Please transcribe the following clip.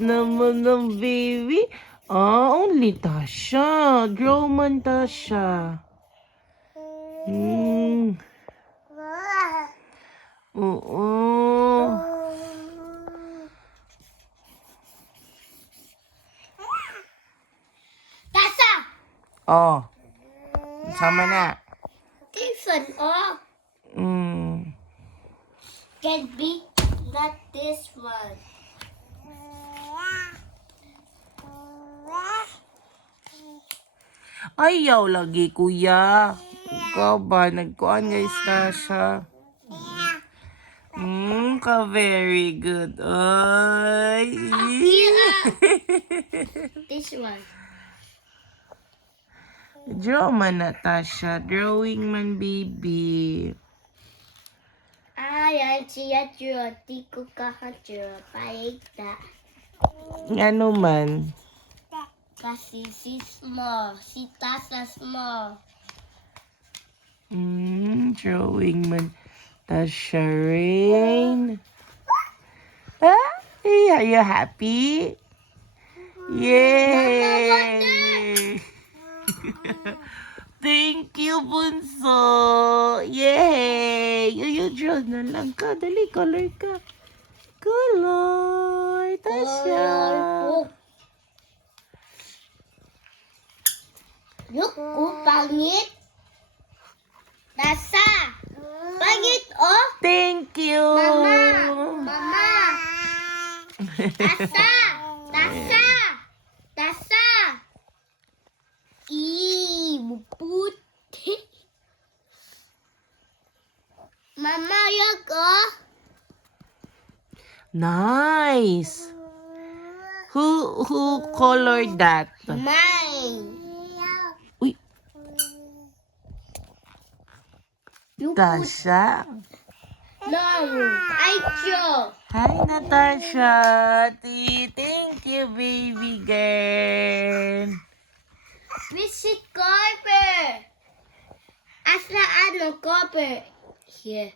cute naman ng baby. Only Tasha. Draw man Tasha. Oo. Tasa! Sama na. This one, can be not this one. Ayaw lagi, kuya. Ikaw ba? Nagkuhan guys, Tasha. Ka very good. Ay. This one. Draw man na, Tasha. Drawing man, baby. Ayan siya draw. Di ko kaka-draw. Paligta. Ano man? Kasi si small. Si Tasa small. Drawing man. Tasha Rain. Are you happy? Yay! Thank you, Bunso! Yay! You draw na lang ka. Dali, color ka. Color! Tasha! Look, pangit. Tasa! Pangit, oh! Thank you! Mama! Tasa! Tasa! Tasa! Buputi. Mama, look, oh! Nice! Who colored that? Mine. Uy, You Tasha. No, I draw. Hi, Natasha. Thank you, baby girl. Visit copper. Asa ano copper? Here.